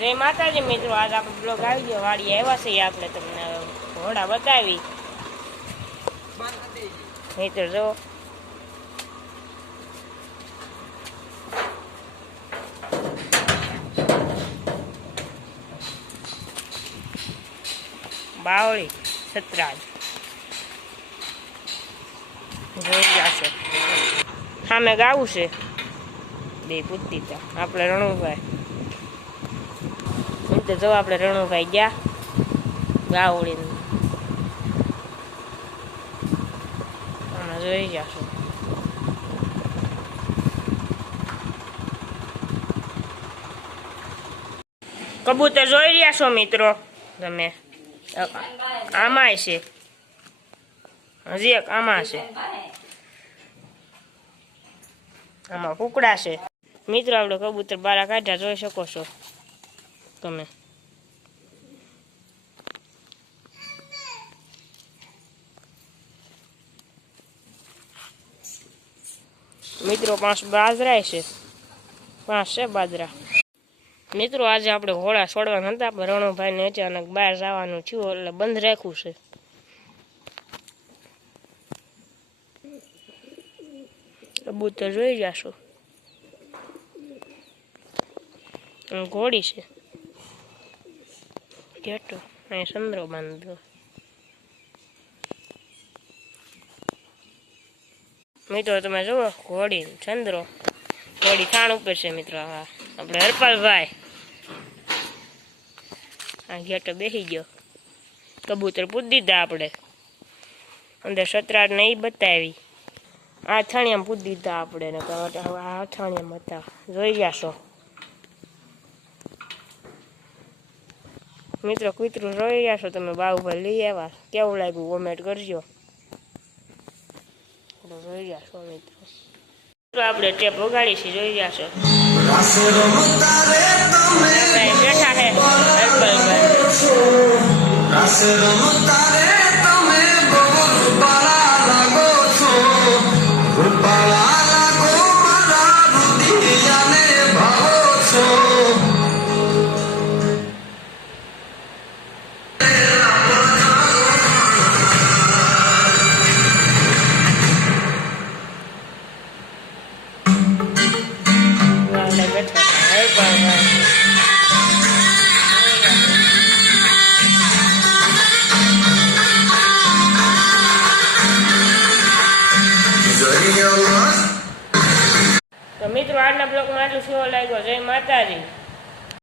જય માતાજી મિત્રો, આજ આપણે બ્લોગ આવી ગયો. વાડી આવ્યા છીએ, આપણે તમને ઘોડા બતાવી. મિત્રો જો બાવળી સતરાજ જોઈ જશે. સામે ગાવું છે બે પૂછતી હતા આપણે રણુભાઈ. તો જો આપણે રણુભાઈ ગયા ગાવડી આમાં જોઈ જશો. કબૂતર જોઈ રહ્યા છો મિત્રો તમે. આમાં છે, હજી એક આમાં છે, આમાં કુકડા છે મિત્રો. આપણે કબૂતર બારા કાઢ્યા જોઈ શકો છો તમે. મિત્રો 5 બાજરા છે, 5 છે બાજરા. મિત્રો આજે આપણે ઘોડા છોડવાના હતા, પણ રણુભાઈને અચાનક બહાર જવાનું થયું એટલે બંધ રાખ્યું છે. કબૂતર જોઈ જશો. ઘોડી છે ઘેટો, અહીં સંદરો બાંધો. મિત્રો તમે જુઓ ઘોડી ચંદ્રો, ઘોડી થાણ ઉપર છે મિત્રો. હા આપણે હરપાલભાઈ આ ઘેટો બેસી ગયો. કબૂતર પૂછી દીધા આપણે, અંદર સતરાટ ને એ બતાવી. આ અથાણિયામાં પૂછી દીધા આપણે ને આ અથાણિયામાં હતા જોઈ જશો મિત્રો. કૂતરું જોઈ જશો તમે. બાહુભાઈ લઈ આવ્યા, કેવું લાગ્યું કોમેન્ટ કરજો. જોઈ જશો મિત્રો. આપણે ટેપ વગાડી છે જોઈ જશો. બેઠા છે તો મિત્રો આજના બ્લોગમાં આટલું શું લાગ્યો. જય માતાજી.